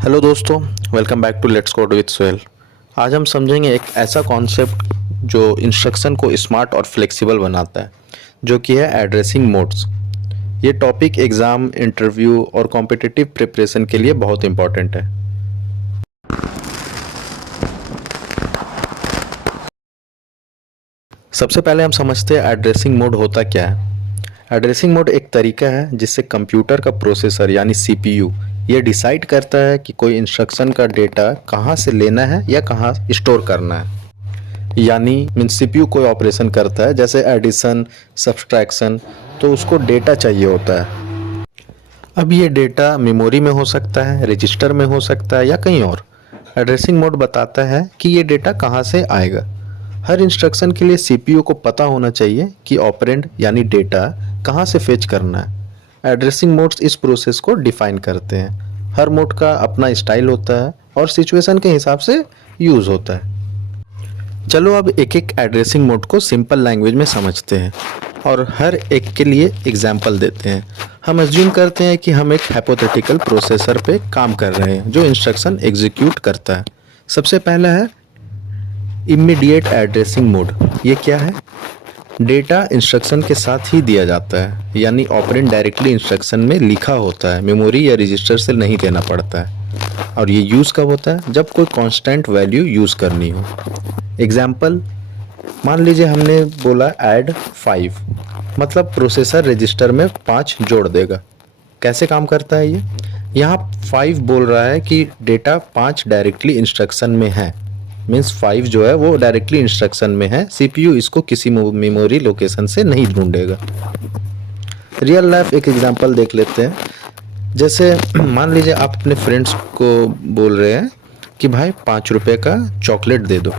Hello दोस्तों, welcome back to let's code with Sohel. आज हम समझेंगे एक ऐसा कॉन्सेप्ट जो इंस्ट्रक्शन को स्मार्ट और फ्लेक्सिबल बनाता है, जो कि है एड्रेसिंग मोड्स। ये टॉपिक एग्ज़ाम, इंटरव्यू और कॉम्पिटिटिव प्रिपरेशन के लिए बहुत इंपॉर्टेंट है। सबसे पहले हम समझते हैं एड्रेसिंग मोड होता क्या है। एड्रेसिंग मोड एक तरीका है जिससे कंप्यूटर का प्रोसेसर यानी सीपीयू ये डिसाइड करता है कि कोई इंस्ट्रक्शन का डेटा कहाँ से लेना है या कहाँ स्टोर करना है। यानी मीन्स सीपीयू कोई ऑपरेशन करता है जैसे एडिशन, सब्सट्रैक्शन, तो उसको डेटा चाहिए होता है। अब ये डेटा मेमोरी में हो सकता है, रजिस्टर में हो सकता है या कहीं और। एड्रेसिंग मोड बताता है कि ये डेटा कहाँ से आएगा। हर इंस्ट्रक्शन के लिए सीपीयू को पता होना चाहिए कि ऑपरेंड यानी डेटा कहाँ से फेच करना है। एड्रेसिंग मोड्स इस प्रोसेस को डिफाइन करते हैं। हर मोड का अपना स्टाइल होता है और सिचुएशन के हिसाब से यूज़ होता है। चलो अब एक एक एड्रेसिंग मोड को सिंपल लैंग्वेज में समझते हैं और हर एक के लिए एग्जाम्पल देते हैं। हम एज्यूम करते हैं कि हम एक हाइपोथेटिकल प्रोसेसर पे काम कर रहे हैं जो इंस्ट्रक्शन एग्जीक्यूट करता है। सबसे पहला है इमीडिएट एड्रेसिंग मोड। ये क्या है? डेटा इंस्ट्रक्शन के साथ ही दिया जाता है, यानी ऑपरेंड डायरेक्टली इंस्ट्रक्शन में लिखा होता है, मेमोरी या रजिस्टर से नहीं देना पड़ता है। और ये यूज़ कब होता है? जब कोई कांस्टेंट वैल्यू यूज़ करनी हो। एग्जाम्पल, मान लीजिए हमने बोला ऐड 5, मतलब प्रोसेसर रजिस्टर में 5 जोड़ देगा। कैसे काम करता है ये? यहाँ 5 बोल रहा है कि डेटा 5 डायरेक्टली इंस्ट्रक्शन में है, मीन्स 5 जो है वो डायरेक्टली इंस्ट्रक्शन में है। सीपीयू इसको किसी मेमोरी लोकेशन से नहीं ढूंढेगा। रियल लाइफ एक एग्जांपल देख लेते हैं। जैसे मान लीजिए आप अपने फ्रेंड्स को बोल रहे हैं कि भाई 5 रुपये का चॉकलेट दे दो।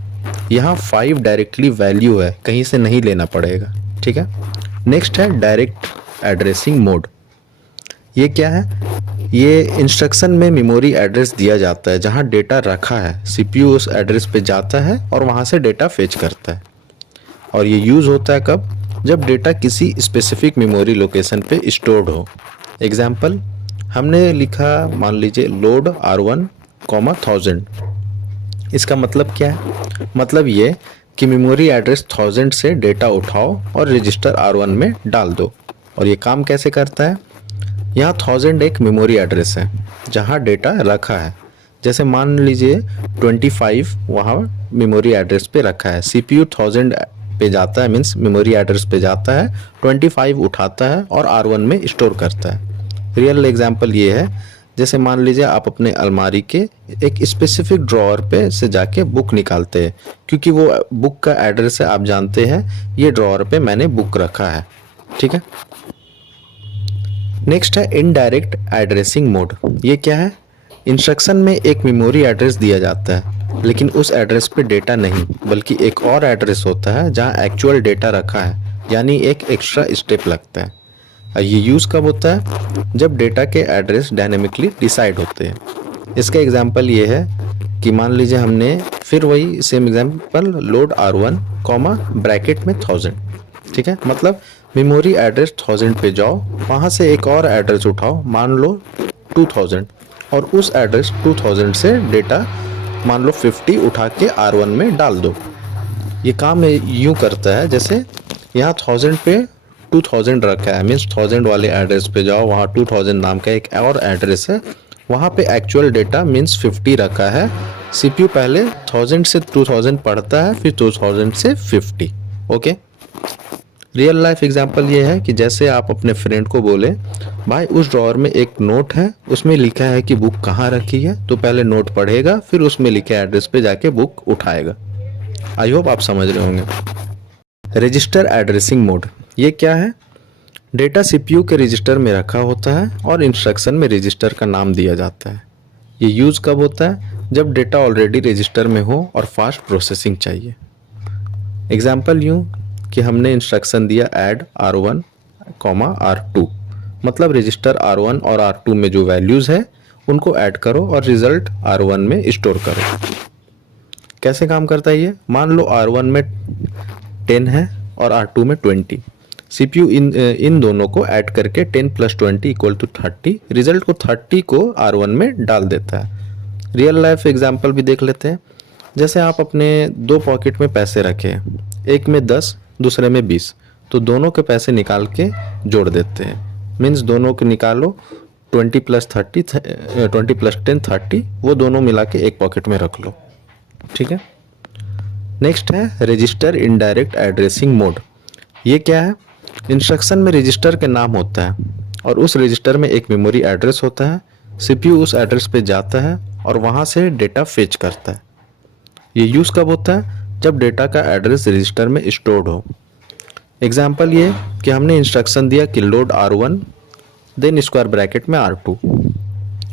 यहाँ 5 डायरेक्टली वैल्यू है, कहीं से नहीं लेना पड़ेगा। ठीक है। नेक्स्ट है डायरेक्ट एड्रेसिंग मोड। ये क्या है? ये इंस्ट्रक्शन में मेमोरी एड्रेस दिया जाता है जहाँ डेटा रखा है। सीपीयू उस एड्रेस पे जाता है और वहाँ से डेटा फेच करता है। और ये यूज़ होता है कब? जब डेटा किसी स्पेसिफिक मेमोरी लोकेशन पे स्टोर्ड हो। एग्जाम्पल, हमने लिखा मान लीजिए लोड R1, 1000। इसका मतलब क्या है? मतलब ये कि मेमोरी एड्रेस 1000 से डेटा उठाओ और रजिस्टर R1 में डाल दो। और ये काम कैसे करता है? यहाँ 1000 एक मेमोरी एड्रेस है जहाँ डेटा रखा है। जैसे मान लीजिए 25 वहाँ मेमोरी एड्रेस पे रखा है। सीपीयू 1000 पे जाता है, मीन्स मेमोरी एड्रेस पे जाता है, 25 उठाता है और R1 में स्टोर करता है। रियल एग्जांपल ये है, जैसे मान लीजिए आप अपने अलमारी के एक स्पेसिफिक ड्रॉअर पे से जाके बुक निकालते हैं, क्योंकि वो बुक का एड्रेस है, आप जानते हैं ये ड्रॉअर पे मैंने बुक रखा है। ठीक है। नेक्स्ट है इनडायरेक्ट एड्रेसिंग मोड। ये क्या है? इंस्ट्रक्शन में एक मेमोरी एड्रेस दिया जाता है, लेकिन उस एड्रेस पे डेटा नहीं, बल्कि एक और एड्रेस होता है जहाँ एक्चुअल डेटा रखा है, यानी एक एक्स्ट्रा स्टेप लगता है। ये यूज़ कब होता है? जब डेटा के एड्रेस डायनेमिकली डिसाइड होते हैं। इसका एग्जांपल ये है कि मान लीजिए हमने फिर वही same example load R1, bracket में 1000। ठीक है। मतलब मेमोरी एड्रेस 1000 पे जाओ, वहाँ से एक और एड्रेस उठाओ, मान लो 2000, और उस एड्रेस 2000 से डेटा मान लो 50 उठा के R1 में डाल दो। ये काम यूँ करता है, जैसे यहाँ 1000 पे 2000 रखा है, मीन्स 1000 वाले एड्रेस पे जाओ, वहाँ 2000 नाम का एक और एड्रेस है, वहाँ पे एक्चुअल डेटा मीन्स 50 रखा है। सीपीयू पहले 1000 से 2000 पढ़ता है, फिर 2000 से 50। ओके। रियल लाइफ एग्जांपल ये है कि जैसे आप अपने फ्रेंड को बोले भाई उस ड्रॉअर में एक नोट है, उसमें लिखा है कि बुक कहाँ रखी है, तो पहले नोट पढ़ेगा, फिर उसमें लिखे एड्रेस पे जाके बुक उठाएगा। आई होप आप समझ रहे होंगे। Register addressing mode. ये क्या है? डेटा सीपीयू के रजिस्टर में रखा होता है और इंस्ट्रक्शन में रजिस्टर का नाम दिया जाता है। ये यूज़ कब होता है? जब डेटा ऑलरेडी रजिस्टर में हो और फास्ट प्रोसेसिंग चाहिए। एग्जाम्पल यूँ कि हमने इंस्ट्रक्शन दिया ऐड R1, R2, मतलब रजिस्टर R1 और R2 में जो वैल्यूज़ है उनको ऐड करो और रिजल्ट R1 में स्टोर करो। कैसे काम करता है ये? मान लो R1 में 10 है और R2 में 20। सीपीयू इन दोनों को ऐड करके 10 + 20 = 30, रिजल्ट को 30 को R1 में डाल देता है। रियल लाइफ एग्जांपल भी देख लेते हैं। जैसे आप अपने दो पॉकेट में पैसे रखे हैं, एक में 10 दूसरे में 20, तो दोनों के पैसे निकाल के जोड़ देते हैं। मीन्स दोनों के निकालो, 20 + 30 20 + 10 30, वो दोनों मिला के एक पॉकेट में रख लो। ठीक है। नेक्स्ट है रजिस्टर इनडायरेक्ट एड्रेसिंग मोड। ये क्या है? इंस्ट्रक्शन में रजिस्टर के नाम होता है और उस रजिस्टर में एक मेमोरी एड्रेस होता है। सीपीयू उस एड्रेस पे जाता है और वहाँ से डेटा फेच करता है। ये यूज़ कब होता है? जब डेटा का एड्रेस रजिस्टर में स्टोर्ड हो। एग्जाम्पल ये कि हमने इंस्ट्रक्शन दिया कि load R1 then square bracket में R2,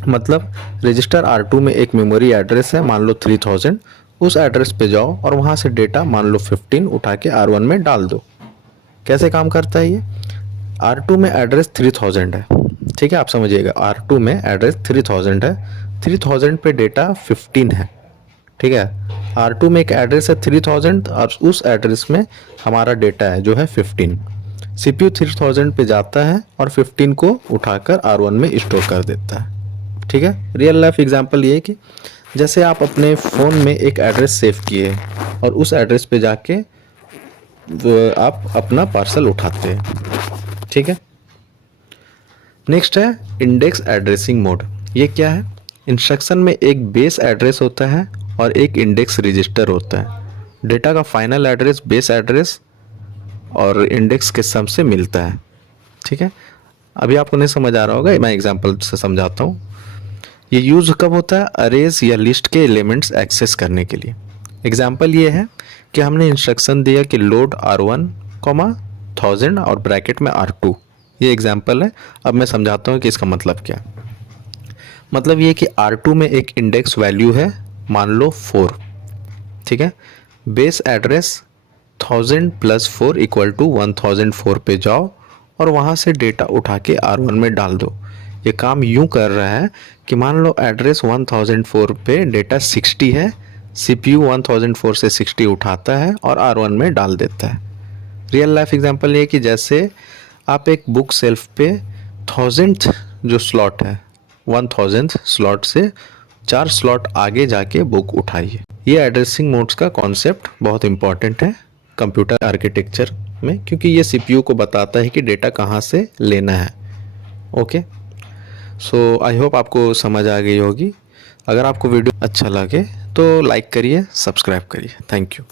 मतलब रजिस्टर R2 में एक मेमोरी एड्रेस है, मान लो 3000, उस एड्रेस पे जाओ और वहाँ से डेटा मान लो 15 उठा के R1 में डाल दो। कैसे काम करता है ये? R2 में एड्रेस 3000 है, ठीक है, आप समझिएगा। R2 में एड्रेस 3000 है, 3000 पे डेटा 15 है, ठीक है। R2 में एक एड्रेस है 3000 और उस एड्रेस में हमारा डेटा है जो है 15। CPU 3000 पे जाता है और 15 को उठाकर R1 में स्टोर कर देता है, ठीक है। रियल लाइफ एग्जांपल ये है कि जैसे आप अपने फ़ोन में एक एड्रेस सेव किए और उस एड्रेस पे जाके आप अपना पार्सल उठाते हैं, ठीक है। नेक्स्ट है इंडेक्स एड्रेसिंग मोड। ये क्या है? इंस्ट्रक्शन में एक बेस एड्रेस होता है और एक इंडेक्स रजिस्टर होता है। डेटा का फाइनल एड्रेस बेस एड्रेस और इंडेक्स के सम से मिलता है, ठीक है। अभी आपको नहीं समझ आ रहा होगा, मैं एग्जांपल से समझाता हूँ। ये यूज़ कब होता है? अरेज या लिस्ट के एलिमेंट्स एक्सेस करने के लिए। एग्जांपल ये है कि हमने इंस्ट्रक्शन दिया कि लोड R1, 1000 और ब्रैकेट में R2। ये एग्जांपल है। अब मैं समझाता हूँ कि इसका मतलब क्या है। मतलब ये कि R2 में एक इंडेक्स वैल्यू है, मान लो 4, ठीक है। बेस एड्रेस 1000 + 4 = 1004 पे जाओ और वहाँ से डेटा उठा के R1 में डाल दो। ये काम यूँ कर रहा है कि मान लो एड्रेस 1004 पे डेटा 60 है, CPU 1004 से 60 उठाता है और R1 में डाल देता है। रियल लाइफ एग्जांपल ये कि जैसे आप एक बुक शेल्फ पे 1000th जो स्लॉट है, 1000th स्लॉट से 4 स्लॉट आगे जाके बुक उठाइए। ये एड्रेसिंग मोड्स का कॉन्सेप्ट बहुत इंपॉर्टेंट है कंप्यूटर आर्किटेक्चर में, क्योंकि ये CPU को बताता है कि डेटा कहाँ से लेना है। ओके, सो आई होप आपको समझ आ गई होगी। अगर आपको वीडियो अच्छा लगे तो लाइक करिए, सब्सक्राइब करिए। Thank you.